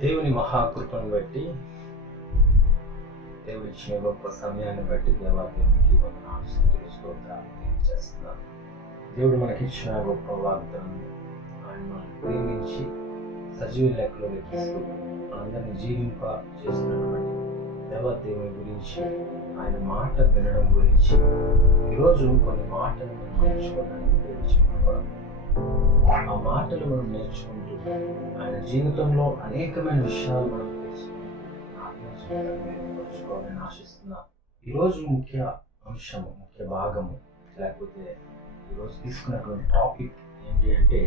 దేవుని మహాకృపను బట్టి, దేవుడి ఇచ్చిన గొప్ప సమయాన్ని బట్టి దేవాదేవునికి వందనాలు, స్తుతులు, స్తోత్రాలు తెలియజేస్తున్నాను. దేవుడు మనకిచ్చిన గొప్ప వాగ్దానం, ఆయన మనల్ని ప్రేమించి సజీవ లెక్కలో లెక్కిస్తూ మనందరినీ జీవింప చేస్తున్నటువంటి దేవాదేవుని గురించి, ఆయన మాట వినడం గురించి ఈరోజు కొన్ని మాటలు మనం నేర్చుకోవడానికి దేవుడు, ఆ మాటలు మనం నేర్చుకుంటూ ఆయన జీవితంలో అనేకమైన విషయాలు మనం తెలుసుకోవాలని ఆశిస్తున్నాం. ఈరోజు ముఖ్య అంశము, ముఖ్య భాగము, లేకపోతే ఈరోజు తీసుకున్నటువంటి టాపిక్ ఏంటి అంటే,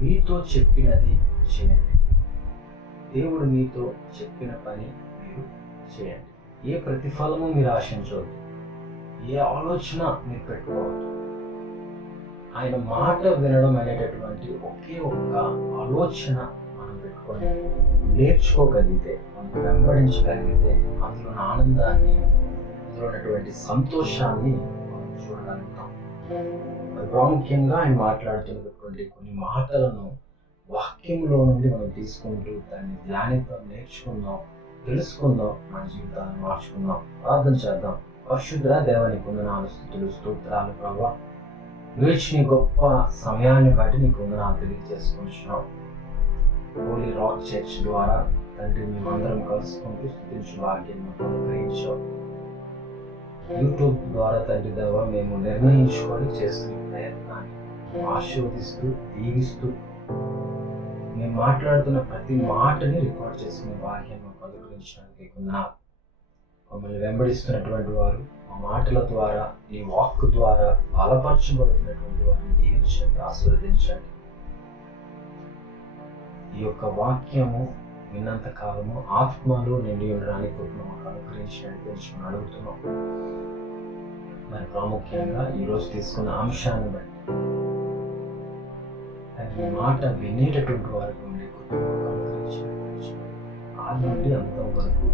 మీతో చెప్పినది చేయండి. దేవుడు మీతో చెప్పిన పని మీరు చేయండి. ఏ ప్రతిఫలము మీరు ఆశించవద్దు, ఏ ఆలోచన మీరు పెట్టుకోవద్దు. ఆయన మాట వినడం అనేటటువంటి ఒకే ఒక్క ఆలోచన మనం పెట్టుకొని నేర్చుకోగలిగితే, మనం వెంబడించగలిగితే, అందులో ఆనందాన్ని, అందులో ఉన్నటువంటి సంతోషాన్ని మనం చూడగలుగుతాం. ప్రాముఖ్యంగా ఆయన మాట్లాడుతున్నటువంటి కొన్ని మాటలను వాక్యంలో నుండి మనం తీసుకుంటూ దాన్ని ధ్యానిద్దాం, నేర్చుకుందాం, తెలుసుకుందాం, మన జీవితాన్ని మార్చుకుందాం. ప్రార్థన చేద్దాం. పరిశుద్ధ దేవానికి వందనాలు, స్తుతులు, స్తోత్రాలు ప్రభువా. నీ గొప్ప సమయాన్ని బట్టి నీకు వందనాలు తెలియజేసుకుంటున్నాం. హోలీ రాక్ చర్చ్ ద్వారా తండ్రి మేమందరం కలుసుకుంటూ స్తుతించు భాగ్యాన్ని అనుగ్రహించాం. యూట్యూబ్ ద్వారా తండ్రి దేవా మేము నిర్ణయించుకొని చేస్తున్న ప్రయత్నాన్ని ఆశీర్వదిస్తూ, దీవిస్తూ, మేము మాట్లాడుతున్న ప్రతి మాటని రికార్డ్ చేసుకునే భాగ్యాన్ని అనుగ్రహించడానికి వందనాలు. మమ్మల్ని వెంబడిస్తున్నటువంటి వారు, మా మాటల ద్వారా, ఈ వాక్ ద్వారా బలపరచబడుతున్నటువంటి వారిని దీవించండి, ఆశీర్వదించండి. ఈ యొక్క వాక్యము విన్నంత కాలము ఆత్మలో నిండి ఉండడానికి మాకు అనుగ్రహించడానికి అడుగుతున్నాం. మరి ప్రాముఖ్యంగా ఈరోజు తీసుకున్న అంశాన్ని బట్టి ఈ మాట వినేటటువంటి వారికి ఉండే ఆది నుండి అంతం వరకు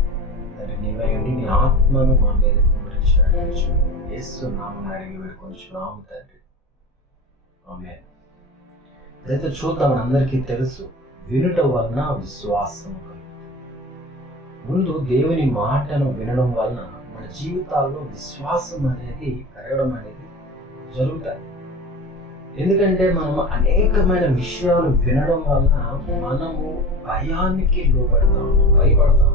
నీవైండి, నీ ఆత్మను మా మీద కుమరించడానికి యేసు నామమున అడిగి వేడుకొంచున్నాము తండ్రి. ఆమేన్. అయితే చూద్దాం, అందరికీ తెలుసు, వినుట వలన విశ్వాసం కలుగుతుంది. ముందు దేవుని మాటను వినడం వలన మన జీవితాల్లో విశ్వాసం అనేది పెరగడం అనేది జరుగుతుంది. ఎందుకంటే మనం అనేకమైన విషయాలు వినడం వలన మనము భయానికి లోబడతాం, భయపడతాం.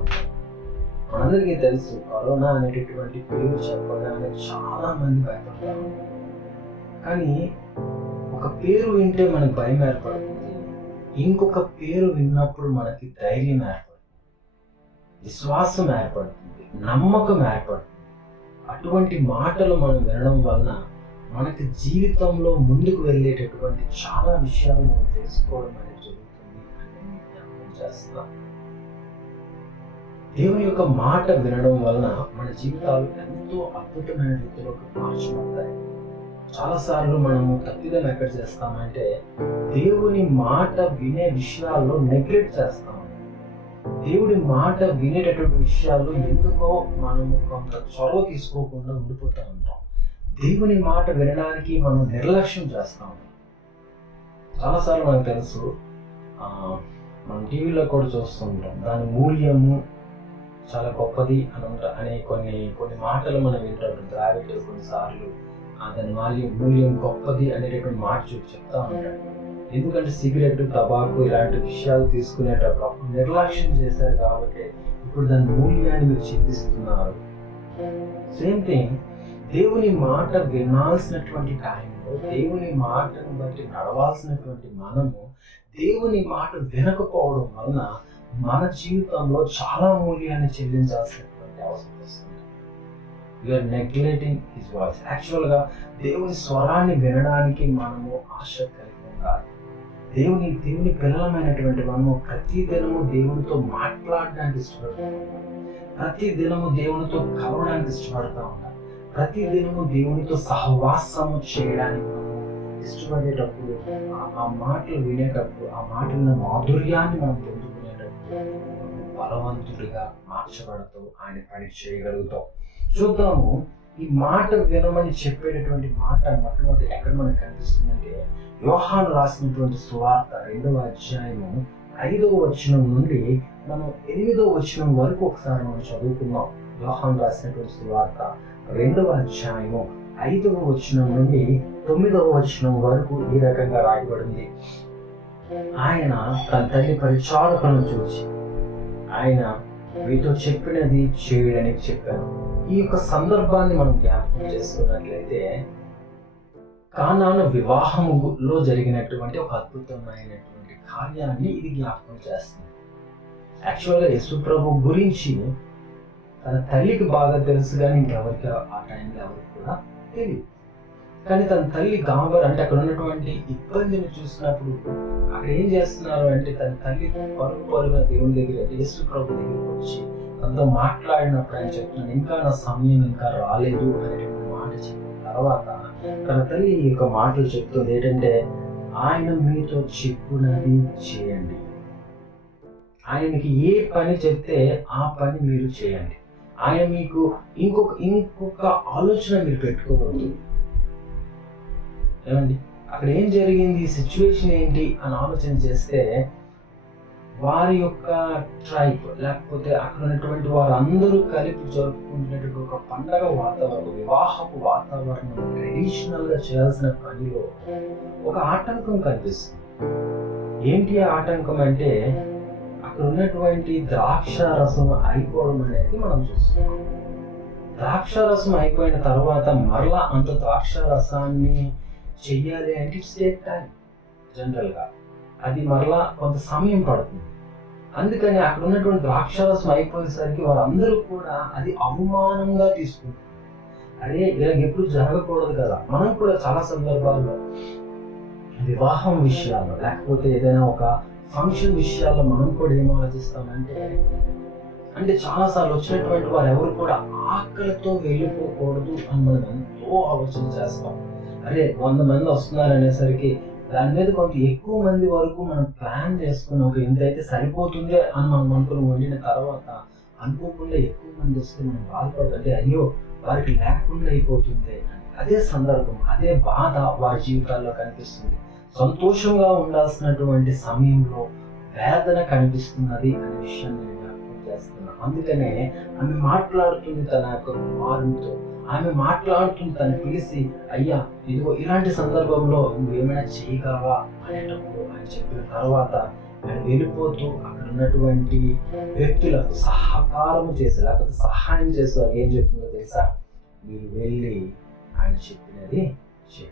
మనందరికీ తెలుసు, కరోనా అనేటటువంటి పేరు చెప్పగానే చాలా మంది భయపడతారు. కానీ ఒక పేరు వింటే మనకు భయం ఏర్పడుతుంది, ఇంకొక పేరు విన్నప్పుడు మనకి ధైర్యం ఏర్పడుతుంది, విశ్వాసం ఏర్పడుతుంది, నమ్మకం ఏర్పడుతుంది. అటువంటి మాటలు మనం వినడం వలన మనకి జీవితంలో ముందుకు వెళ్ళేటటువంటి చాలా విషయాలు మనం తెలుసుకోవడం అనేది జరుగుతుంది అని నేను జ్ఞాపకం చేస్తున్నాను. దేవుని యొక్క మాట వినడం వలన మన జీవితాలు ఎంతో అద్భుతమైన రీతిలోకి మార్చబడతాయి. చాలాసార్లు మనము తప్పిదం ఎక్కడ చేస్తామంటే, దేవుని మాట వినే విషయాల్లో నెగ్లెక్ట్ చేస్తాము. దేవుడి మాట వినేటటువంటి విషయాల్లో ఎందుకో మనము కొంత చొరవ తీసుకోకుండా ఉండిపోతూ ఉంటాం. దేవుని మాట వినడానికి మనం నిర్లక్ష్యం చేస్తాం. చాలాసార్లు మనకు తెలుసు, మనం టీవీలో కూడా చూస్తుంటాం, దాని మూల్యము చాలా గొప్పది అనే కొన్ని మాటలు మనం వింటాం. ద్రావిడ్ కొన్నిసార్లు దాని మూల్యం గొప్పది అనేటటువంటి మాట చెప్తా ఉంటాడు. ఎందుకంటే సిగరెట్, టబాకు ఇలాంటి విషయాలు తీసుకునేటప్పుడు అప్పుడు నిర్లక్ష్యం చేశారు కాబట్టి ఇప్పుడు దాని మూల్యాన్ని మీరు చెల్లిస్తున్నారు. సేమ్ థింగ్, దేవుని మాట వినాల్సినటువంటి టైంలో, దేవుని మాటను బట్టి నడవాల్సినటువంటి మనము దేవుని మాట వినకపోవడం వలన మన జీవితంలో చాలా మూల్యాన్ని చెల్లించాల్సినటువంటి అవసరం వస్తుంది. You're neglecting his voice. యాక్చువల్గా దేవుని స్వరాన్ని వినడానికి మనము ఆశ కలిగి ఉండాలి. దేవుని పిల్లలమైనటువంటి మనము ప్రతి దినము దేవునితో మాట్లాడడానికి ఇష్టపడతాం, ప్రతి దినము దేవునితో కలవడానికి ఇష్టపడతా ఉంటాం, ప్రతి దినము దేవునితో సహవాసము చేయడానికి ఇష్టపడేటప్పుడు, ఆ మాటలు వినేటప్పుడు, ఆ మాటల మాధుర్యాన్ని మనం పొందుకునేటప్పుడు బలవంతుడిగా మార్చబడుతూ ఆయన పని చేయగలుగుతాం. చూద్దాము, ఈ మాట వినమని చెప్పేటటువంటి మాట మొట్టమొదటి ఎక్కడ మనకు కనిపిస్తుందంటే, యోహాను రాసినటువంటి సువార్త 2వ అధ్యాయము 5వ వచనం నుండి మనం 8వ వచనం వరకు ఒకసారి మనం చదువుకుందాం. యోహాను రాసినటువంటి సువార్త 2వ అధ్యాయము 5వ వచనం నుండి 9వ వచనం వరకు ఈ రకంగా రాయబడింది. ఆయన తన తల్లి పరిచారకులను చూచి, ఆయన మీతో చెప్పినది చేయడని చెప్పాను. ఈ యొక్క సందర్భాన్ని మనం జ్ఞాపకం చేసుకున్నట్లయితే కానాను వివాహములో జరిగినటువంటి ఒక అద్భుతమైనటువంటి కార్యాన్ని ఇది జ్ఞాపకం చేస్తుంది. యాక్చువల్గా యేసు ప్రభు గురించి తన తల్లికి బాగా తెలుసు, కానీ ఇంకెవరికి ఆ టైంలో ఎవరికి కూడా తెలియదు. కానీ తన తల్లి గాబర్ అంటే అక్కడ ఉన్నటువంటి ఇబ్బందిని చూసినప్పుడు అక్కడ ఏం చేస్తున్నారు అంటే తన తల్లి పరుగున దేవుని దగ్గర యేసు ప్రభు దగ్గరికి వచ్చి తనతో మాట్లాడినప్పుడు ఆయన చెప్తున్నాను, ఇంకా నా సమయం ఇంకా రాలేదు అనేటువంటి మాట చెప్పిన తర్వాత తన తల్లి ఈ యొక్క మాటలు చెప్తుంది ఏంటంటే, ఆయన మీతో చెప్పునది చేయండి. ఆయన మీకు ఏ పని చెప్తే ఆ పని మీరు చేయండి. ఆయన మీకు ఇంకొక ఆలోచన మీరు పెట్టుకోవద్దు. ఏమండి, అక్కడ ఏం జరిగింది, సిచ్యువేషన్ ఏంటి అని ఆలోచన చేస్తే వారి యొక్క ట్రైబ్ లేకపోతే అక్కడ ఉన్నటువంటి వారందరూ కలిపి జరుపుకుంటున్నటువంటి ఒక పండగ వాతావరణం, వివాహపు వాతావరణం, ట్రెడిషనల్ గా చేయాల్సిన పనిలో ఒక ఆటంకం కనిపిస్తుంది. ఏంటి ఆ ఆటంకం అంటే అక్కడ ఉన్నటువంటి ద్రాక్ష రసం అయిపోవడం అనేది మనం చూస్తాం. ద్రాక్ష రసం అయిపోయిన తర్వాత మరలా అంత ద్రాక్ష రసాన్ని చెయ్యాలి అంటే ఇట్స్ టేక్ టైం. జనరల్ గా అది మరలా కొంత సమయం పడుతుంది. అందుకని అక్కడ ఉన్నటువంటి ద్రాక్షారసం అయిపోయేసరికి వారందరూ కూడా అది అవమానంగా తీసుకుంటారు. అరే ఇలా ఎప్పుడు జరగకూడదు కదా. మనం కూడా చాలా సందర్భాల్లో వివాహం విషయాల్లో లేకపోతే ఏదైనా ఒక ఫంక్షన్ విషయాల్లో మనం కూడా ఏం ఆలోచిస్తామంటే, అంటే చాలాసార్లు వచ్చినటువంటి వారు ఎవరు కూడా ఆకలితో వెళ్ళిపోకూడదు అని మనం ఎంతో ఆలోచన చేస్తాం. అరే 100 మంది వస్తున్నారు అనేసరికి దాని మీద కొంత ఎక్కువ మంది వరకు మనం ప్లాన్ చేసుకుని ఒక ఎంతైతే సరిపోతుందే అని మనం అనుకుని వండిన తర్వాత అనుకోకుండా ఎక్కువ మంది వస్తే మనం బాధపడుతుంటే అయ్యో వారికి లేకుండా అయిపోతుంది. అదే సందర్భం, అదే బాధ వారి జీవితాల్లో కనిపిస్తుంది. సంతోషంగా ఉండాల్సినటువంటి సమయంలో వేదన కనిపిస్తున్నది అనే విషయాన్ని నేను జ్ఞాపకం చేస్తున్నాను. అందుకనే ఆమె మాట్లాడుతుంది తన యొక్క కుమారునితో, ఆమె మాట్లాడుతుంది తను పిలిచి, అయ్యా ఇదిగో ఇలాంటి సందర్భంలో నువ్వేమైనా చేయగలవా అనేటప్పుడు ఆయన చెప్పిన తర్వాత ఆయన వెళ్ళిపోతూ అక్కడ ఉన్నటువంటి వ్యక్తులకు సహకారం చేసి లేకపోతే సహాయం చేసేవారు ఏం చెప్తుందో తెలుసా, మీరు వెళ్ళి ఆయన చెప్పినది చేయండి,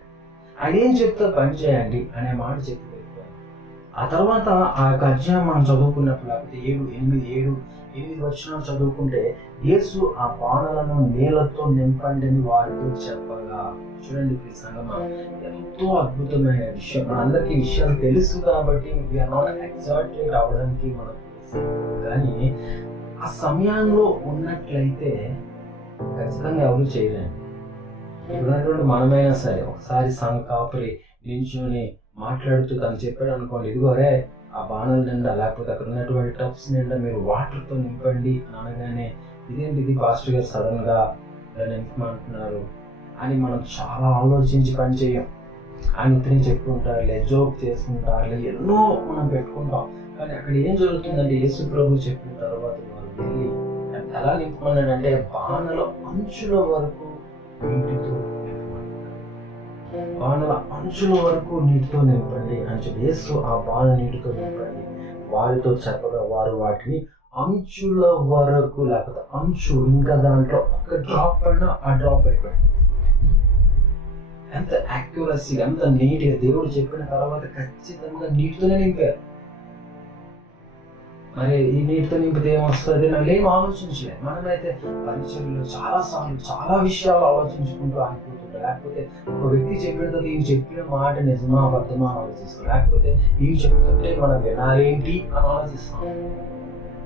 ఆయన ఏం చెప్తే పని చేయండి అనే మాట చెప్పి వెళ్ళిపోయాను. ఆ తర్వాత ఆ యొక్క అధ్యాయం మనం చదువుకున్నప్పుడు లేకపోతే 7 వచనాలు చదువుకుంటే, యేసు ఆ బాణలను నీళ్లతో నింపండి అని వారితో చెప్పగా. చూడండి ప్రియ సంగమా, ఎంతో అద్భుతమైన విషయం. మనందరికీ విషయాలు తెలుసు కాబట్టి ఎగ్జాక్ట్లీ రావడానికి మనకు తెలుసు, కానీ ఆ సమయంలో ఉన్నట్లయితే ఖచ్చితంగా ఎవరు చేయలేము. ఇప్పుడున్నటువంటి మనమైనా సరే ఒకసారి సంఘ కాపురి నించుని మాట్లాడుతూ తను చెప్పాడు అనుకోండి, ఇదిగోరే ఆ బాణల నిండా లేకపోతే అక్కడ ఉన్నటువంటి టబ్స్ నిండా మీరు వాటర్తో నింపండి అని అనగానే, ఇదేంటి ఇది పాస్టర్ గారు సడన్ గా ఇలా నింపమంటున్నారు అని మనం చాలా ఆలోచించి పని చేయం. ఆయన ఇతని చెప్పుకుంటారులే, జోక్ చేసుకుంటారులే, ఎన్నో మనం పెట్టుకుంటాం. కానీ అక్కడ ఏం జరుగుతుందంటే యేసు ప్రభు చెప్పిన తర్వాత వాళ్ళు వెళ్ళి ఎలా నింపమన్నాడంటే బాణల అంచుల వరకు నీటితో బాణల అంచుల వరకు నీటితో నింపండి అని చెప్పి యేసు ఆ బాణ నీటితో నింపండి వారితో చెప్పగా వారు వాటిని అంచుల వరకు లేకపోతే అంచు ఇంకా దాంట్లో ఒక డ్రాప్ అయినా ఆ డ్రాప్ అయిపోయింది. ఎంత యాక్యురసీ, ఎంత నీట్గా దేవుడు చెప్పిన తర్వాత ఖచ్చితంగా నీటితోనే నింపారు. మరి ఈ నీటితో నింపితే ఏమొస్తుంది నాకు ఏం ఆలోచించలేదు. మనమైతే పరిచయంలో చాలా విషయాలు ఆలోచించుకుంటూ ఆగిపోతుంటాం. లేకపోతే ఒక వ్యక్తి చెప్పిన తర్వాత ఈయన చెప్పిన మాట నిజమా అబద్ధమా ఆలోచిస్తాం. లేకపోతే ఈయన చెప్తుంటే మనం వినాలేంటి అని ఆలోచిస్తాం.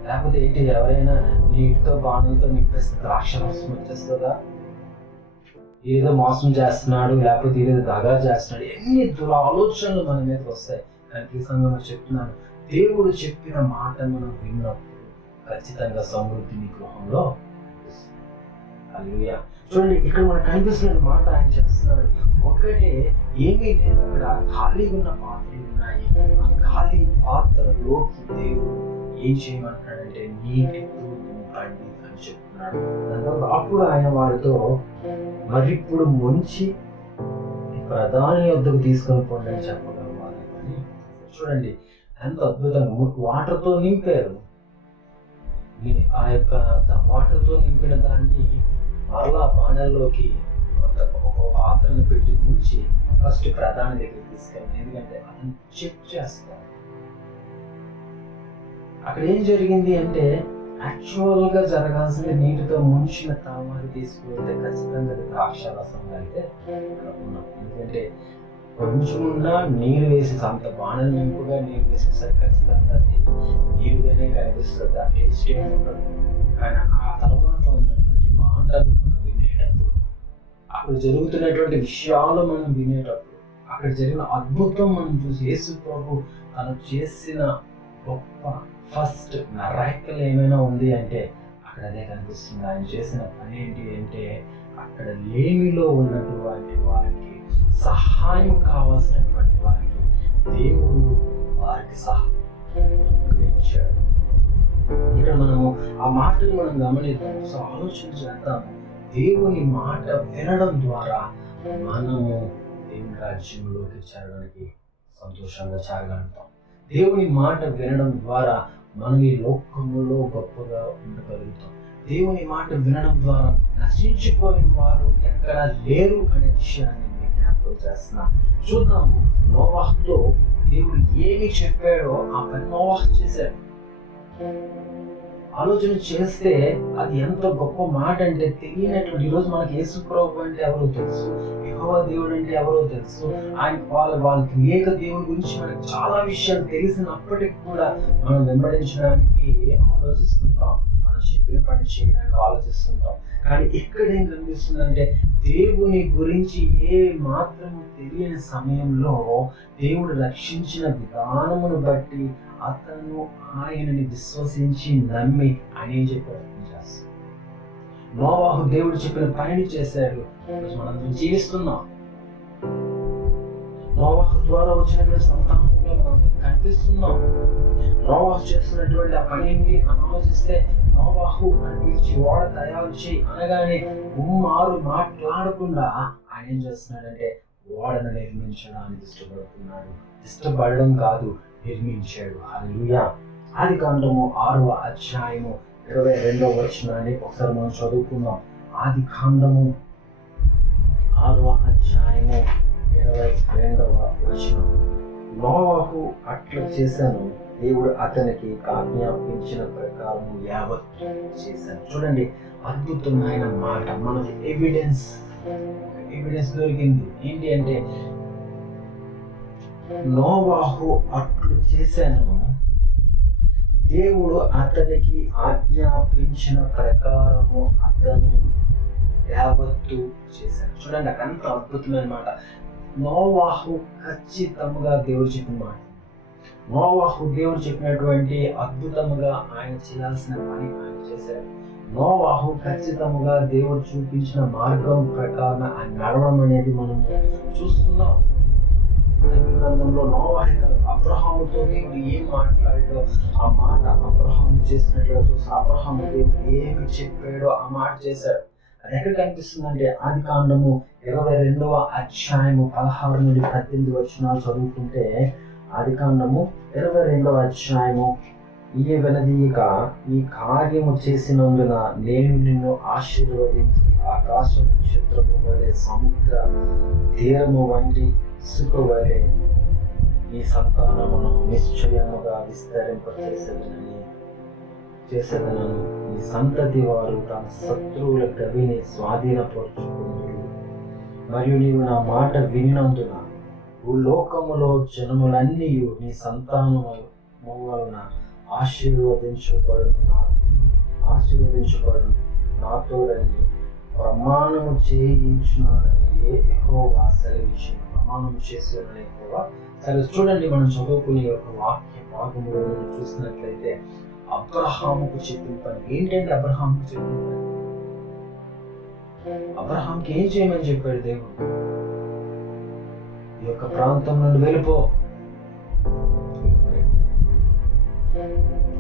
లేకపోతే ఏంటి ఎవరైనా నీటితో బాణలతో నింపేస్తే ద్రాక్షరసం వచ్చేస్తుందా, ఏదో మోసం చేస్తున్నాడు లేకపోతే ఏదో దగా చేస్తున్నాడు, ఎన్ని దురాలోచనలు మన మీదకి వస్తాయి. కానీ సంగమా చెప్తున్నాను, దేవుడు చెప్పిన మాట మనం విన్నప్పుడు ఖచ్చితంగా సమృద్ధి నీ గృహంలో. హల్లెలూయా. చూడండి ఇక్కడ మనకు కనిపిస్తున్న మాట ఆయన చేస్తున్నాడు. ఒకటే ఏమీ లేదు, అక్కడ ఖాళీగా ఉన్న పాత్రలు ఉన్నాయి. ఆ ఖాళీ పాత్రలో వారిలోకి దేవుడు ఏం చేయమంటున్నాడంటే నీటితో నింపండి అని చెప్తున్నాడు. దాని తర్వాత అప్పుడు ఆయన వారితో మరిప్పుడు ముంచి ప్రధాని వద్దకు తీసుకొని పోండి అని చెప్పగలవాలి అని. చూడండి ఎంత అద్భుతంగా వాటర్తో నింపారు. ఆ యొక్క వాటర్తో నింపిన దాన్ని మరలా బాణల్లోకి ఒక పాత్రను పెట్టి ముంచి ఫస్ట్ ప్రధాని దగ్గర తీసుకెళ్ళి, ఎందుకంటే అతను చెక్ చేస్తాడు. అక్కడ ఏం జరిగింది అంటే యాక్చువల్ గా జరగాల్సిన నీటితో ముంచిన తామారు తీసుకువెళ్తే ఖచ్చితంగా అది ద్రాక్షారసం అయితే ఎందుకంటే కొంచెమున్నా నీరు వేసి అంత బాణలు నింపుగా నీరు వేసేసరికి ఖచ్చితంగా అది నీరుగానే కనిపిస్తుంది, ఆ టేస్ట్ ఏమి ఉండదు. కానీ ఆ తర్వాత ఉన్నటువంటి మాటలు మనం వినేటప్పుడు, అక్కడ జరుగుతున్నటువంటి విషయాలు మనం వినేటప్పుడు, అక్కడ జరిగిన అద్భుతం మనం చూసి యేసు ప్రభు తను చేసిన గొప్ప ఫస్ట్ మిరాకిల్ ఏమైనా ఉంది అంటే అక్కడ అదే కనిపిస్తుంది. ఆయన చేసిన పని ఏంటి అంటే అక్కడ లేమిలో ఉన్నటువంటి వారికి, సహాయం కావాల్సినటువంటి వారికి దేవుడు వారికి సహాయం ఇచ్చాడు. ఇక్కడ మనము ఆ మాటను మనం గమనిద్దాం, ఆలోచించేద్దాము. దేవుని మాట వినడం ద్వారా మనము దేవుని రాజ్యంలోకి చేరడానికి సంతోషంగా చేరగలుగుతాం. దేవుని మాట వినడం ద్వారా మనం ఈ లోకంలో గొప్పగా ఉండగలుగుతాం. దేవుని మాట వినడం ద్వారా నశించిపోయిన వారు ఎక్కడ లేరు అనే విషయాన్ని నేను జ్ఞాపకం చేస్తున్నా. చూద్దాము, నోవాహుతో దేవుడు ఏమి చెప్పాడో ఆ పని నోవాహు చేశాడు. ఆలోచన చేస్తే అది ఎంత గొప్ప మాట అంటే తెలియనటువంటి, ఈరోజు మనకి యేసు ప్రభు అంటే ఎవరో తెలుసు, యెహోవా దేవుడు అంటే ఎవరో తెలుసు, ఆయన వాళ్ళకి ఏక దేవుడి గురించి మనకి చాలా విషయాలు తెలిసినప్పటికీ కూడా మనం వెంబడించడానికి ఆలోచిస్తుంటాం, మనం చెప్పిన పని చేయడానికి ఆలోచిస్తుంటాం. కానీ ఇక్కడ ఏం కనిపిస్తుందంటే దేవుని గురించి ఏ మాత్రం తెలియని సమయంలో దేవుడు రక్షించిన విధానమును బట్టి అతను ఆయనని విశ్వసించి నమ్మి ఆయన ఏం చెప్పాడు చేస్తాడు. నోవాహు దేవుడు చెప్పిన పనిని చేశాడు. మనం జీవిస్తున్నాం. నోవాహు ద్వారా వచ్చినటువంటి సంతానంలో మనం కనిపిస్తున్నాం. నోవాహు చేస్తున్నటువంటి ఆ పనిని ఆలోచిస్తే, నోవాహు అని పిలిచి ఓడ తయారు చేయి అనగానే ఉమ్మారు మాట్లాడకుండా ఆయన ఏం చేస్తున్నాడంటే ఓడను నిర్మించడానికి ఇష్టపడుతున్నాడు. ఇష్టపడడం కాదు, నిర్మించాడు. హల్లెలూయా. ఆదికాండము 6వ అధ్యాయము 22వ వచనాన్ని ఒకసారి మనం చదువుకుందాం. ఆదికాండము 6వ అధ్యాయము 22వ వచనం. నోవాహు అట్లా చేశాను, దేవుడు అతనికి ఆజ్ఞాపించిన ప్రకారం యావత్తు చేశాను. చూడండి, అద్భుతమైన మాట. మనకి ఎవిడెన్స్ దొరికింది. ఏంటి అంటే నోవాహు అట్లు చేశాను, దేవుడు అతనికి ఆజ్ఞాపించిన ప్రకారము అతను యావత్తు చేశాను. చూడండి, అక్కడ ఎంత అద్భుతమైన మాట. నోవాహు ఖచ్చితంగా దేవుడు చెప్పిన మాట. నోవాహు దేవుడు చెప్పినటువంటి అద్భుతముగా ఆయన చేయాల్సిన పని ఆయన చేశాడు. నోవాహు ఖచ్చితంగా దేవుడు చూపించిన మార్గం ప్రకారం ఆయన నడవడం అనేది మనం చూస్తున్నాం. గ్రంథంలో నోవాహు అబ్రహాముతో దేవుడు ఏం మాట్లాడాడో ఆ మాట అబ్రహాము చేసినట్లుగా చూసి అబ్రహాము దేవుడు ఏమి చెప్పాడో ఆ మాట చేశాడు. అది ఎక్కడ కనిపిస్తుందంటే ఆదికాండము 22వ అధ్యాయము 16 నుండి 18 వచనాలు చదువుకుంటే, ఆదికాండము 22వ అధ్యాయము, ఈ వెనదీయక ఈ కార్యము చేసినందున నేను నిన్ను ఆశీర్వదించి ఆకాశ నక్షత్రము వలె సముద్ర తీరము వంటి ఇసుక వలె ఈ సంతానమును నిశ్చయముగా విస్తరింపచేసేదనని ఈ సంతతి వారు తమ శత్రువుల గవిని స్వాధీనపరుచుకుంటారు. మరియు నీవు నా మాట వినినందున భూలోకములో జనములన్నీ నీ సంతానము వలన ఆశీర్వదించబడును నాతో రండి ప్రమాణము చేయించున్నానని యెహోవా సెలవిచ్చిన. ప్రమాణం చేసేవాడని యెహోవా సెలవు. చూడండి, మనం చదువుకునే ఒక వాక్య భాగంలో చూసినట్లయితే అబ్రహాముకు చెప్పిన పని ఏంటంటే, అబ్రహాముకు చెప్పిన పని, అబ్రహాంకి ఏం చేయమని చెప్పాడు దేవుడు? ఈ యొక్క ప్రాంతం నుండి వెళ్ళిపో,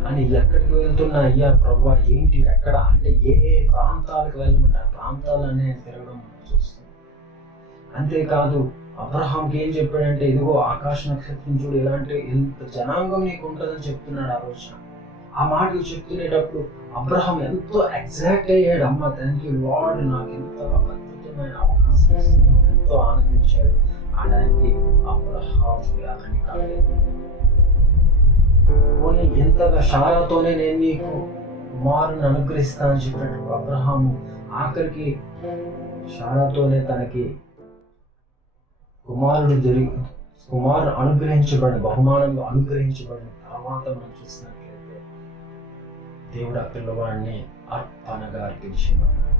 అని ఎక్కడికి వెళ్తున్నా, అయ్యా ప్రభువా ఏంటి ఎక్కడ అంటే ఏ ప్రాంతాలకు వెళ్ళమంటే ఆ ప్రాంతాలన్నీ తిరగడం చూస్తాం. అంతేకాదు అబ్రహాంకి ఏం చెప్పాడంటే, ఇదిగో ఆకాశ నక్షత్రం చూడు, ఇలాంటి ఇంత జనాంగం నీకు ఉంటుందని చెప్తున్నాడు ఆ రోజున. ఆ మాటలు చెప్తునేటప్పుడు అబ్రహాం ఎంతో ఎగ్జైట్ అయ్యాడు. అమ్మ థ్యాంక్ యూ లార్డ్, నాకు ఎంత అద్భుతమైన అవకాశం ఇస్తున్నావు, ఎంతో ఆనందించాడు. ఆ టైంకి అబ్రహాం అని కాలేదు, పోనీ ఎంతగా షారాతోనే నేను నీకు కుమారుని అనుగ్రహిస్తా అని చెప్పినట్టు అబ్రహాము ఆఖరికి షారాతోనే తనకి కుమారుడు అనుగ్రహించబడిన బహుమానంగా అనుగ్రహించబడిన తర్వాత మనం చూసినట్లయితే దేవుడు ఆ పిల్లవాడిని అర్పణగా అర్పించమన్నాడు.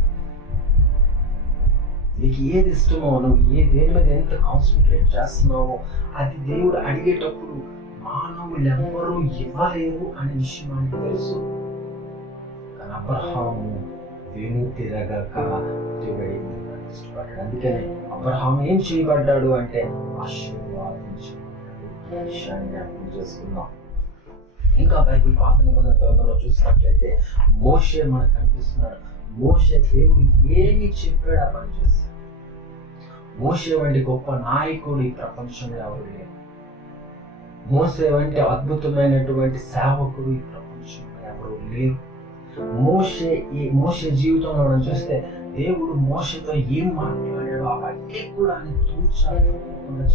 నీకు ఏది ఇష్టమో, నువ్వు దేని మీద ఎంత కాన్సన్ట్రేట్ చేస్తున్నావో అది దేవుడు అడిగేటప్పుడు మానవులు ఎవ్వరూ ఇవ్వలేరు అనే విషయం ఆయనకు తెలుసు. కానీ అబ్రహాము వెనుతిరగక దేవుడు ఇష్టపడ్డాడు. అందుకనే అబ్రహాము ఏం చేయబడ్డాడు అంటే ఆశీర్వాదించబడ్డాడు. విషయాన్ని జ్ఞాపకం చేసుకుందాం. ఇంకా బైబిల్ పాత నిబంధన గ్రంథంలో చూసినట్లయితే మోషే మనకు కనిపిస్తున్నాడు. మోషే దేవుడు ఏమి చెప్పాడు ఆ పని చేస్తాడు. మోషే వంటి గొప్ప నాయకుడు ఈ ప్రపంచంలో ఎవరు లేరు. మోషే వంటి అద్భుతమైనటువంటి సేవకుడు ఈ ప్రపంచంలో ఎవరు లేరు. మోషే జీవితంలో మనం చూస్తే దేవుడు మోషేతో ఏం మాట్లాడాడో అవన్నీ కూడా ఆయన తూచకుండా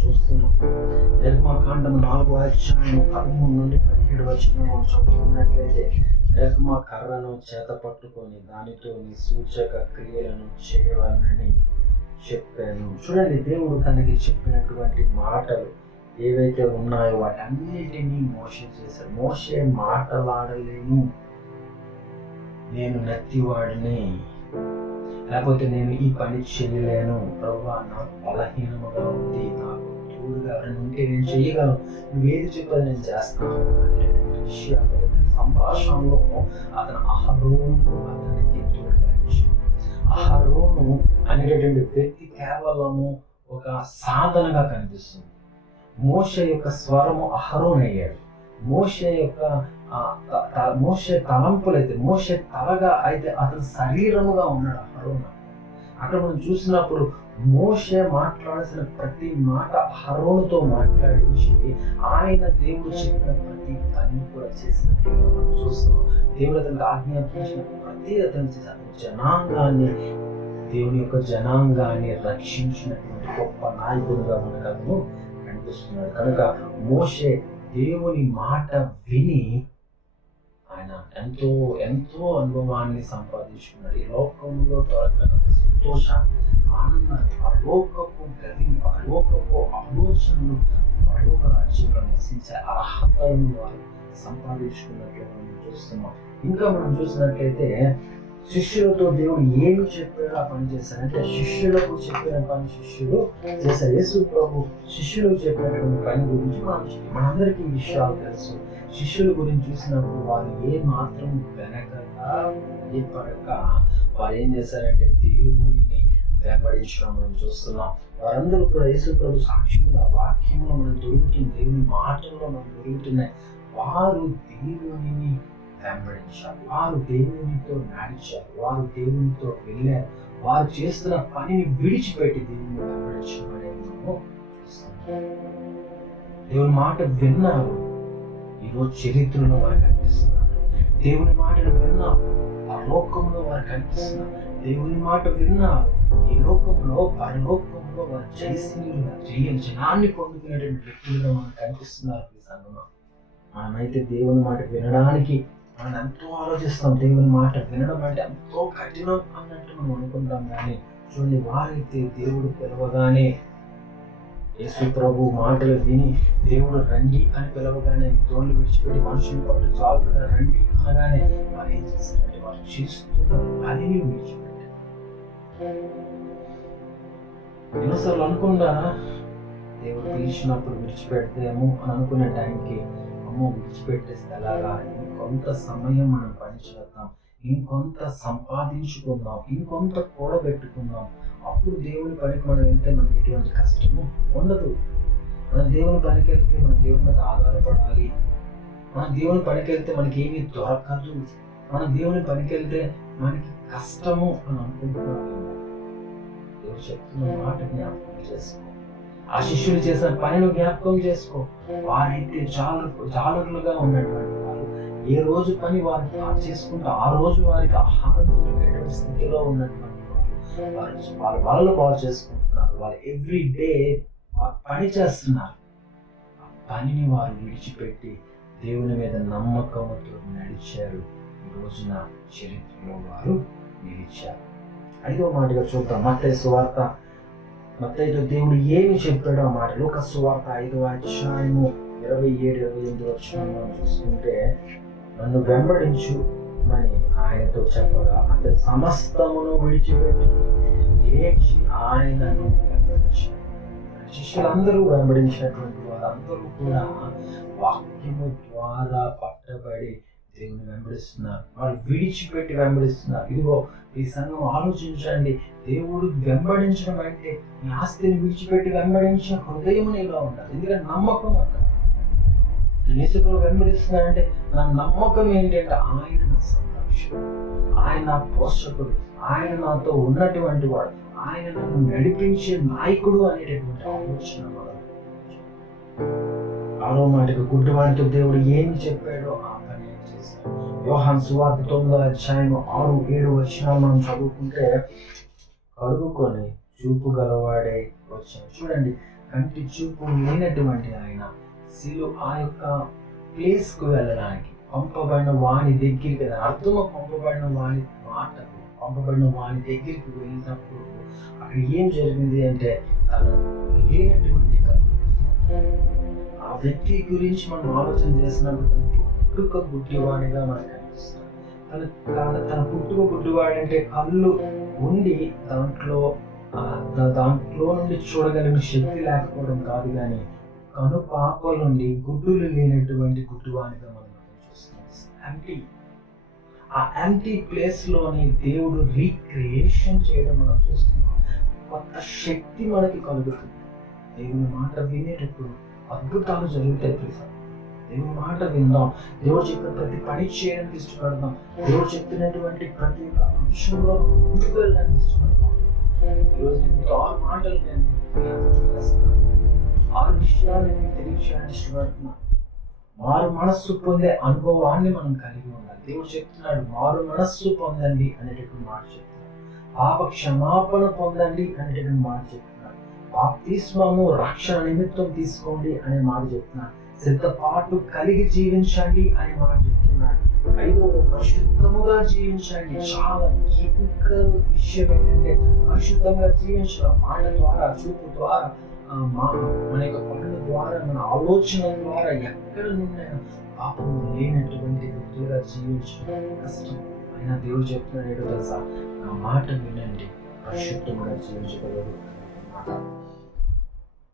చూస్తున్నాం. నిర్గమకాండం 4వ అధ్యాయం 13 నుండి 17 వచనం చదువుకున్నట్లయితే, నిర్గమ కర్రను చేత పట్టుకొని దానితో నీ సూచక క్రియలను చేయవాలని చెప్పాను. చూడండి, దేవుడు తనకి చెప్పినటువంటి మాటలు ఏవైతే ఉన్నాయో వాటన్నిటినీ మోషే చేశాడు. మోషే మాటలాడలేను, నేను నత్తివాడిని, లేకపోతే నేను ఈ పని చేయలేను, ప్రభువా నాకు బలహీనముగా ఉంది, నాకు తోడుగా ఎవరైనా ఉంటే నేను చేయగలను, నువ్వేది చెప్పాలి నేను చేస్తాను అనేటువంటి విషయాలు సంభాషణలో అతను అతనికి తోడుగా ఇచ్చాడు. అహరోను అనేటటువంటి వ్యక్తి కేవలము ఒక సాధనగా కనిపిస్తుంది. మోషే యొక్క స్వరము అహరోన్ అయ్యాడు. మోషే తలంపులైతే మోషే తలగా అయితే అతను శరీరముగా ఉన్నాడు అహరోను. అక్కడ మనం చూసినప్పుడు మోషే మాట్లాడాల్సిన ప్రతి మాట అహరోనుతో మాట్లాడించి ఆయన దేవుడు చెప్పిన ప్రతి పని కూడా చేసినట్లుగా మనం చూస్తున్నాం. దేవుడు అతనికి ఆజ్ఞాపించిన ప్రతి అతను జనాంగాన్ని, దేవుని యొక్క జనాంగాన్ని రక్షించినటువంటి గొప్ప నాయకుడుగా మనకు అతను కనిపిస్తున్నాడు. కనుక మోషే దేవుని మాట విని ఆయన ఎంతో ఎంతో అనుభవాన్ని సంపాదించుకున్నాడు. ఈ లోకంలో దొరకనంత సంతోషాన్ని, ఆనందాన్ని, పరలోకపు గది, పరలోకపు ఆలోచనలు, పరలోక రాజ్యంలో నివసించే అర్హతలను వారు సంపాదించుకున్నట్లు మనం చూస్తున్నాం. ఇంకా మనం చూసినట్లయితే శిష్యులతో దేవుడు ఏమి చెప్పాడో ఆ పని చేశారంటే, శిష్యులకు చెప్పిన పని శిష్యులు చేశారు. యేసు ప్రభు శిష్యులకు చెప్పినటువంటి పని గురించి మనందరికీ ఈ విషయాలు తెలుసు. శిష్యుల గురించి చూసినప్పుడు వారు ఏ మాత్రం వెనకగా భయపడక వారు ఏం చేశారంటే దేవునిని వెంబడించడం మనం చూస్తున్నాం. వారందరూ కూడా యేసు ప్రభు సాక్ష్యముల వాక్యంలో మనం దొరుకుతుంది, దేవుని మాటల్లో మనం దొరుకుతున్నాయి. వారు దేవునిని వెంబడించారు, వారు దేవునితో నడిచారు, వారు దేవునితో వెళ్ళారు, వారు చేస్తున్న పనిని విడిచిపెట్టి దేవుని వెంబడించడం అనేది మనం చూస్తున్నాం. దేవుని మాట విన్నారు, ఈరోజు చరిత్రలో వారు కనిపిస్తున్నారు. దేవుని మాటను విన్నారు, పరలోకంలో వారు కనిపిస్తున్నారు. దేవుని మాట విన్నారు, ఈ లోకంలో పరలోకంలో వారు జనాన్ని పొందుకునేటువంటి వ్యక్తులుగా మనకు కనిపిస్తున్నారు. ఈ సంఘంలో మనమైతే దేవుని మాట వినడానికి మనం ఎంతో ఆలోచిస్తాం. దేవుని మాట వినడం అంటే ఎంతో కఠినం అన్నట్టు మనం అనుకుంటాం. కానీ చూడండి, వారైతే దేవుడు పిలవగానే, యేసు ప్రభు మాటలు విని దేవుడు రండి అని పిలవగానే తోళ్ళు విడిచిపెట్టి మనుషుని పట్టు జాగ్రత్తగా రండి అనగానే వారు ఏం చేస్తారంటే వారు చేస్తున్న పనిని విడిచిపెట్టారు. ఎన్నోసార్లు అనుకుంటారా దేవుడు పిలిచినప్పుడు విడిచిపెడతాము అని అనుకునే టైంకి, అమ్మో విడిచిపెట్టేస్తే ఎలాగా, ఇంకొంత సమయం మనం పనిచేద్దాం, ఇంకొంత సంపాదించుకుందాం, ఇంకొంత కూడబెట్టుకుందాం, అప్పుడు దేవుని పనికి మనం వెళ్తే మనకి ఎటువంటి కష్టము ఉండదు. మన దేవుని పనికి వెళ్తే మన దేవుని మీద ఆధారపడాలి, మనం దేవుని పనికి వెళ్తే మనకి ఏమీ దొరకదు, మనం దేవుని పనికి వెళ్తే మనకి కష్టము అని అనుకుంటున్నాము. దేవుడు చెప్తున్న మాట జ్ఞాపకం చేసుకో. ఆ శిష్యులు చేసిన పనిని జ్ఞాపకం చేసుకో. వారైతే జాలరులుగా ఉన్నటువంటి వారు, ఏ రోజు పని వారు చేసుకుంటూ ఆ రోజు వారికి ఆహారం దొరికేటువంటి స్థితిలో ఉన్నటువంటి వారు వాళ్ళ వలలు బాగు చేసుకుంటున్నారు. వాళ్ళు ఎవ్రీ డే పని చేస్తున్నారు. ఆ పనిని వారు విడిచిపెట్టి దేవుని మీద నమ్మకంతో నడిచారు. ఈ రోజున చరిత్రలో వారు నిలిచారు. 5వ మాటగా చూద్దాం. మత్తయి సువార్త, మత్తయితో దేవుడు ఏమి చెప్పాడో ఆ మాట. లూకా సువార్త 5వ అధ్యాయము 27-28 వచనాలను చూసుకుంటే, నన్ను వెంబడించు అని ఆయనతో చెప్పగా అతడు సమస్తమును విడిచిపెట్టి లేచి ఆయనను వెంబడించాడు. శిష్యులందరూ వెంబడించినటువంటి వారందరూ కూడా వాక్యము ద్వారా పట్టబడి దేవుని వెంబడిస్తున్నారు. వారు విడిచిపెట్టి వెంబడిస్తున్నారు. ఇదిగో ఈ సంఘం ఆలోచించండి, దేవుడు వెంబడించడం అంటే నీ ఆస్తిని విడిచిపెట్టి వెంబడించిన హృదయం నీలో ఉండాలి. ఎందుకంటే నమ్మకం అక్కడ నిజంలో వెంబడిస్తున్నాడంటే నా నమ్మకం ఏంటంటే ఆయన నా సంరక్షకుడు, ఆయన నా పోషకుడు, ఆయన నాతో ఉన్నటువంటి వాడు, ఆయన నన్ను నడిపించే నాయకుడు అనేటటువంటి ఆలోచన. 6వ మాటకు గుడ్డివాడితో దేవుడు ఏమి చెప్పాడో ఆ పని చేశాడు. యోహాను సువార్త 9వ అధ్యాయం 6-7 వచనాలు మనం చదువుకుంటే, కడుగుకొని చూపు గలవాడే వచ్చాడు. చూడండి, కంటి చూపు లేనటువంటి ఆయన ఆ యొక్క ప్లేస్ కు వెళ్ళడానికి పంపబడిన వాని దగ్గరికి కదా అర్థము. పంపబడిన వాని మాటకు, పంపబడిన వాని దగ్గరికి వెళ్ళినప్పుడు అక్కడ ఏం జరిగింది అంటే, తను లేనటువంటి ఆ వ్యక్తి గురించి మనం ఆలోచన చేసినప్పుడు తన పుట్టుక గుడ్డివాడిగా మనకు కనిపిస్తుంది. తన పుట్టుక గుడ్డివాడు అంటే కళ్ళు ఉండి దాంట్లో నుండి చూడగలిగిన శక్తి లేకపోవడం కాదు, కానీ కను పాపల నుండి గుడ్డులు లేనటువంటి గుడ్డివాడిగా మనం చూస్తున్నాం. ఆ ఎంటీ ప్లేస్ లోని దేవుడు రీక్రియేషన్ చేయడం మనం చూస్తున్నాం. కొత్త శక్తి మనకి కలుగుతుంది. దేవుని మాట వినేటప్పుడు అద్భుతాలు జరుగుతాయి. దేవుని మాట విందాం. దేవుడు చెప్పిన ప్రతి పని చేయడానికి ఇష్టపడదాం. దేవుడు చెప్తున్నటువంటి ప్రతి ఒక్క అంశంలో ముందుకు వెళ్ళడానికి ఇష్టపడదాం. ఈరోజు నేను 6 మాటలు నేను చేస్తాను. 6 విషయాలు నేను తెలియచేయడానికి ఇష్టపడుతున్నాను. మారు మనస్సు పొందే అనుభవాన్ని మనం కలిగి ఉండాలి. దేవుడు చెప్తున్నాడు, మారు మనస్సు పొందండి అనేటటువంటి మాట చెప్తున్నాడు. పాప క్షమాపణ పొందండి అనేటటువంటి మాట చెప్తున్నాడు. బాప్తిస్మము రక్షణ నిమిత్తం తీసుకోండి అనే మాట చెప్తున్నాడు. సిద్ధపాటు కలిగి జీవించండి అనే మాట చెప్తున్నాడు. 5వది పరిశుద్ధముగా జీవించండి. చాలా కీలక విషయం ఏంటంటే పరిశుద్ధంగా జీవించడం. మాట ద్వారా, చూపు ద్వారా, మన యొక్క పనుల ద్వారా, మన ఆలోచనల ద్వారా ఎక్కడ నుండైనా పాపము లేనటువంటి వ్యక్తులుగా జీవించడం కష్టం. అయినా దేవుడు చెప్తున్నాడు ఏంటో తెలుసా, నా మాట వినండి, పరిశుద్ధంగా జీవించగలరు.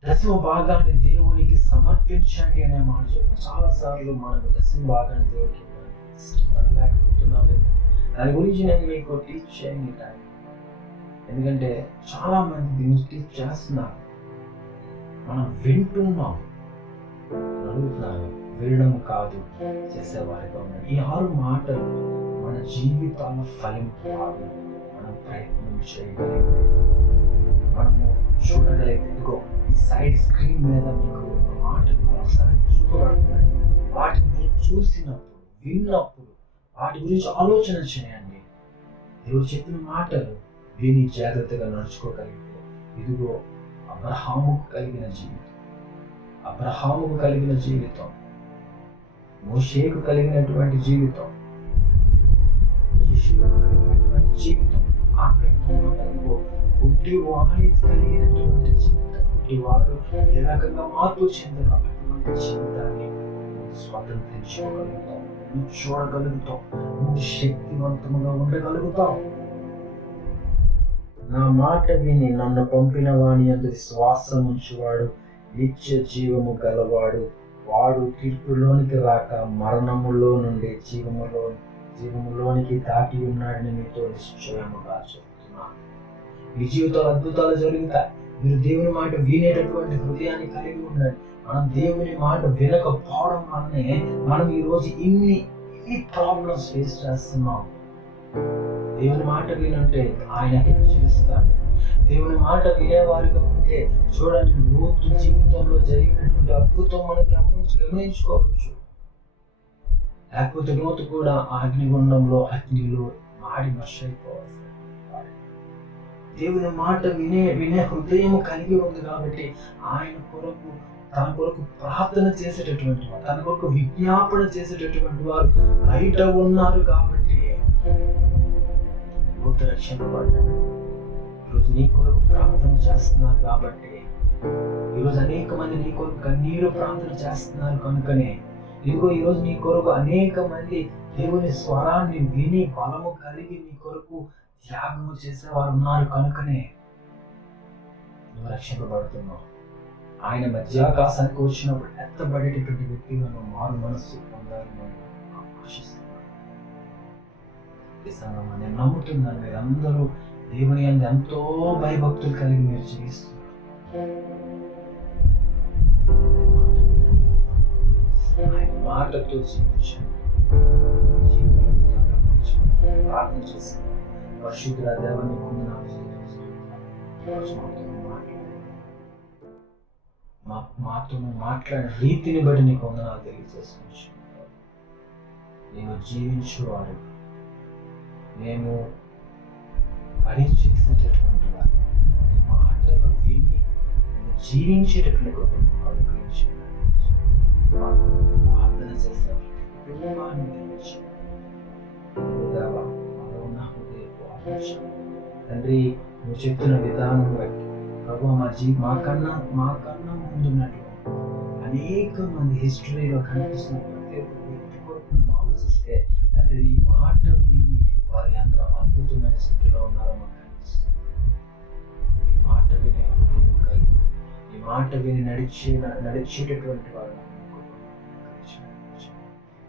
దశమ భాగాన్ని దేవునికి సమర్పించండి అనే మాట చెప్తాను. చాలా సార్లు మనం దశమ భాగాన్ని దేవుడికి ఇష్టపడలేకపోతున్నాం. దాని గురించి నేను మీకు టీచ్ చేయండి టైం, ఎందుకంటే చాలా మంది దీన్ని టీచ్ చేస్తున్నారు. మనం వింటున్నాం, అడుగుతున్నాను, వినడం కాదు చేసేవారిగా ఉన్నాయి. ఈ 6 మాటలు మన జీవితాల ఫలింపు కాదు. మనం ప్రయత్నం చేయగలిగితే, మనము చూడగలిగితే, ఇదిగో ఈ సైడ్ స్క్రీన్ మీద మీకు మాటలు ఒకసారి చూపబడుతున్నాయి. వాటిని మీరు చూసినప్పుడు, విన్నప్పుడు వాటి గురించి ఆలోచన చేయండి. దేవుడు చెప్పిన మాటలు విని జాగ్రత్తగా నడుచుకోగలిగితే, ఇదిగో అబ్రహాముకు కలిగిన జీవితం, మోషేకు కలిగినటువంటి జీవితం, శిష్యులకు కలిగినటువంటి జీవితం, గుడ్డివాడి కలిగినటువంటి జీవితం, గుడ్డివాడు ఏ రకంగా మార్పు చెందడం, అటువంటి జీవితాన్ని స్వాతంత్రించుకోగలుగుతాం, నువ్వు చూడగలుగుతాం, నువ్వు శక్తివంతంగా ఉండగలుగుతాం. నా మాట విని నన్ను పంపిన వాని యందు విశ్వాసం ఉంచువాడు నిత్య జీవము గలవాడు. వాడు తీర్పులోనికి రాక మరణములో నుండి జీవములోనికి దాటి ఉన్నాడని మీతో నిశ్చయముగా చెప్తున్నాను. మీ జీవితాలు అద్భుతాలు జరుగుతాయి. మీరు దేవుని మాట వినేటటువంటి హృదయాన్ని కలిగి ఉండండి. మనం దేవుని మాట వినకపోవడం వల్లనే మనం ఈరోజు ఇన్ని ప్రాబ్లమ్స్ ఫేస్ చేస్తున్నాం. దేవుని మాట వినంటే ఆయన హెచ్చరిస్తాడు. దేవుని మాట వినేవారిగా ఉంటే చూడండి, లోతు జీవితంలో జరిగినటువంటి అద్భుతం మనం గమనించుకోవచ్చు. లేకపోతే లోతు కూడా అగ్నిగుండంలో అగ్నిలో మాడి మర్షైపోవాలి. దేవుని మాట వినే హృదయం కలిగి ఉంది కాబట్టి ఆయన కొరకు, తన కొరకు ప్రార్థన చేసేటటువంటి వారు, తన కొరకు విజ్ఞాపన చేసేటటువంటి వారు బయట ఉన్నారు కాబట్టి లోతు రక్షింపబడ్డాడు. ఈరోజు నీ కొరకు ప్రార్థన చేస్తున్నారు కాబట్టి, ఈరోజు అనేక మంది నీ కొరకు కన్నీరు ప్రార్థన చేస్తున్నారు కనుకనే, ఇదిగో ఈరోజు నీ కొరకు అనేక మంది దేవుని స్వరాన్ని విని బలము కలిగి నీ కొరకు త్యాగము చేసేవారు ఉన్నారు కనుకనే నువ్వు రక్షింపబడుతున్నావు. ఆయన మధ్యాకాశానికి వచ్చినప్పుడు ఎత్తబడేటటువంటి వ్యక్తిగా నువ్వు మారు మనస్సు పొందాలని నేను ఆశిస్తున్నాను. నేను నమ్ముతున్నాను మీరందరూ దేవుని యందు ఎంతో భయభక్తులు కలిగి మీరు జీవిస్తున్నారు. ఆయన మాటతో జీవించండి. ప్రార్థన చేశాను. పరిశుద్ధుల దేవాన్ని మాతో మాట్లాడిన రీతిని బట్టి నీకు వందనాలు తెలియజేసుకోవచ్చు. నేను జీవించేవారు, నేను పరీక్షించేటటువంటి వారు, నీ మాటలు విని నేను జీవించేటటువంటి కృపను అనుగ్రహించండి. ప్రార్థన చేస్తాను. కుటుంబాన్ని తెలియచేయండి. తండ్రి, నువ్వు చెప్తున్న విధానం బట్టి ప్రభు మా కన్నా ముందున్నట్లు అనేక మంది హిస్టరీలో కనిపిస్తున్న ప్రతి ఒక్క వ్యక్తి కొరకు మనం ఆలోచిస్తే తండ్రి, ఈ మాట విని వారు ఎంత అద్భుతమైన స్థితిలో ఉన్నారో మాకు కనిపిస్తుంది. ఈ మాట విని హృదయం కలిగి, ఈ మాట విని నడిచేటటువంటి వారు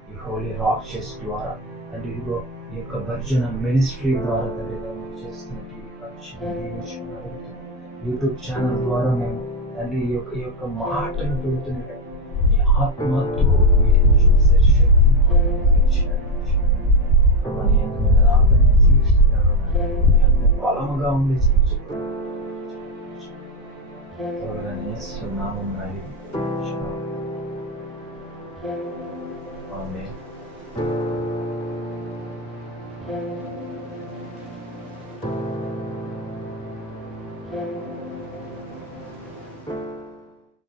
ఈ హోలీ రాక్ చెస్ ద్వారా తండ్రి, ఇదిగో ఈ యొక్క భర్జన మినిస్ట్రీ ద్వారా తండ్రి చేస్తున్నట్టు యూట్యూబ్ ఛానల్ ద్వారా మేము తండ్రి ఈ యొక్క మాటలు పెడుతున్నట్టు ఈ ఆత్మతో వీటిని చూసే శక్తిని బలముగా ఉండి జీవిస్తున్నాము. Amen.